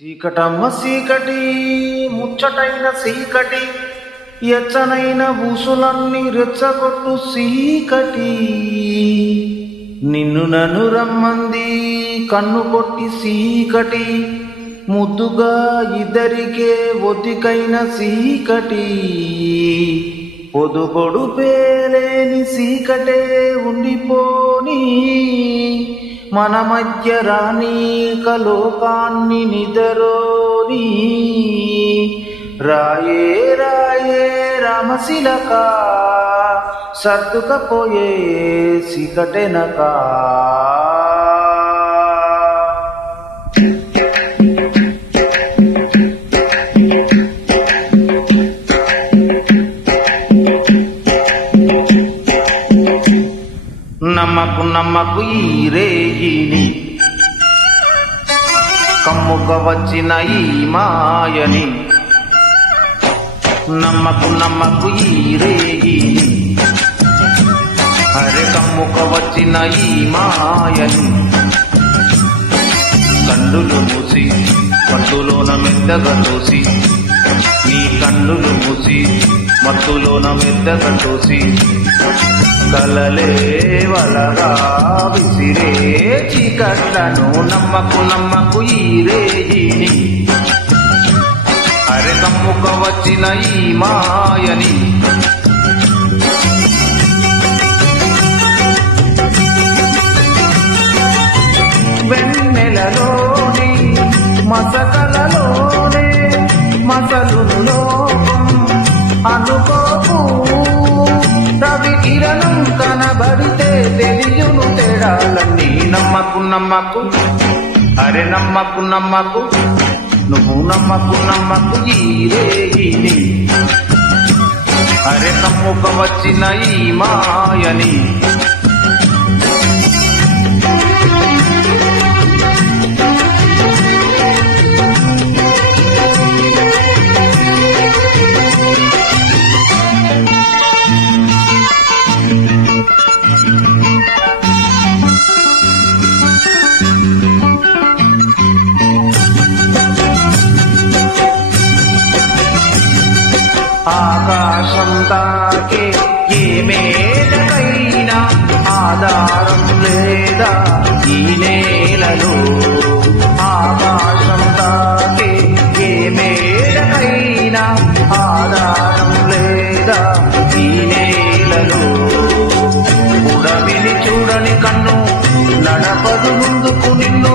చీకటమ్మ చీకటి ముచ్చటైన చీకటి ఎచ్చనైన ఊసులన్నీ రెచ్చగొట్టు చీకటి నిన్ను నన్ను రమ్మంది కన్ను కొట్టి చీకటి ముద్దుగా ఇద్దరికే ఒదికైన చీకటి పొదుపొడు పేలేని చీకటే ఉండిపోని మన మధ్య రానీక లోకాన్ని నిదరోని రాయే రాయే రామశిలక సర్దుకపోయే చీకటెనక నమ్మకు నమ్మకు ఈ రేగిని కమ్ముక వచ్చిన ఈ మాయని నమ్మకు నమ్మకు ఈ రేగిని అరే కమ్ముక వచ్చిన ఈ మాయని కన్నులు మూసి మత్తులోన మెత్తగా చూసి నీ కన్నులు మూసి మత్తులోన మెత్తగా చూసి కలలే వలగా విసిరే చీకట్లను నమ్మకు నమ్మకు ఈ రేగిని అరె కమ్ముక వచ్చిన ఈ మాయని వెన్నెలలోని మసకలలోనే మసలులో అనుకోకు రవి కిరణం కనబడితే తెలియును తేడాలన్నీ నమ్మకు నమ్మకు అరే నమ్మకు నమ్మకు నువ్వు నమ్మకు నమ్మకు ఈ రేగిని అరే కమ్ముక వచ్చిన ఈ మాయని ఆకాశం తాకే ఏ మేడకైనా ఆధారం లేదా ఈ నేలలో ఆకాశం తాకే ఏ మేడకైనా ఆధారం లేదా ఈ నేలలో ఉడవిని చూడని కన్ను నడపదు ముందుకు నిన్ను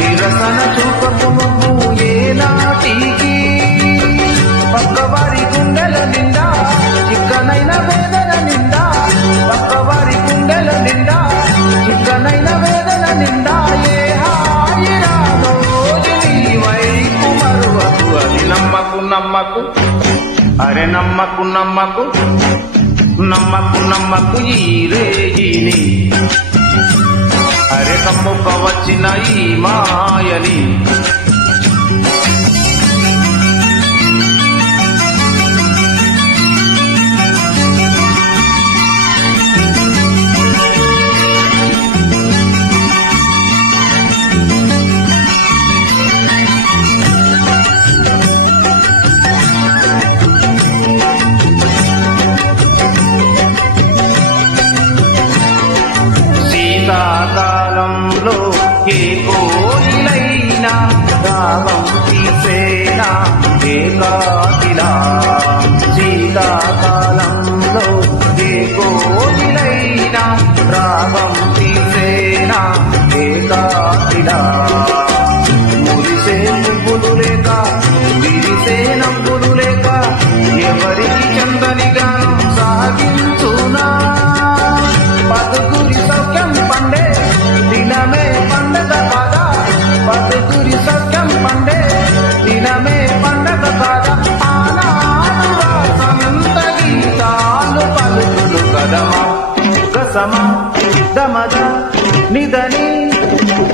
నిరసన చూపకు నువ్వు ఏనాటికి పక్కవారి గుండెల నిండా చిక్కనైన వేదన నిండా పక్కవారి గుండెల నిండా చిక్కనైన వేదన నిండా ఏ హాయిరాలో నీ వైపు మరువకు అది నమ్మకు నమ్మకు అరే నమ్మకు నమ్మకు నమ్మకు నమ్మకు ఈ రేగిని అరే కమ్ముక వచ్చిన ఈ మాయని శీతాకాలంలో ఏ కోయిలైనా రాగం తీసేనా ఏకాకిలా శీతాకాలంలో ఏ కోయిలైనా రాగం తీసేనా ఏకాకిలా మురిసే పువ్వులు లేక విరిసే నవ్వులు లేక ఎవరికి చందని గానం సాగించునా పదుగురి సౌఖ్యం పండే దినమే పండగ కాదా పదుగురి సౌఖ్యం పండే దినమే పండగ కాదా ఆనాడు సంత గీతాలు పలుకులు కదమా గసమా దమద నిదని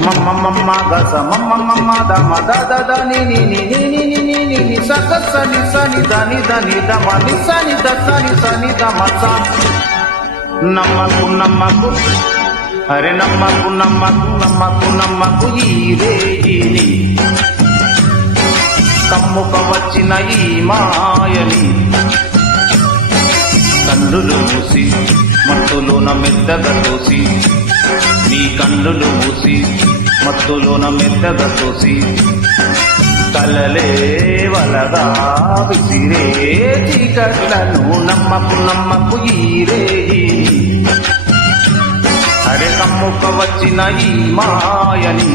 మమ్మ మమ్మ గస మమ్మ మమ్మ దమ దద ని ని ని ని ని ని ని ని స స ని స ని దని దని దమ ని స ని ద స ని స ని దమ స నమ్మకు నమ్మకు అరే నమ్మకు నమ్మకు నమ్మకు నమ్మకు ఈ రేగిని వచ్చిన ఈ మాయని కన్నులు మూసి మత్తులోన మెత్తగా తోసి నీ కన్నులు మూసి మత్తులోన మెత్తగా తోసి కలలే వలగా విసిరే చీకట్లను నమ్మకు నమ్మకు ఈరేయి అరే కమ్ముక వచ్చిన ఈ మాయని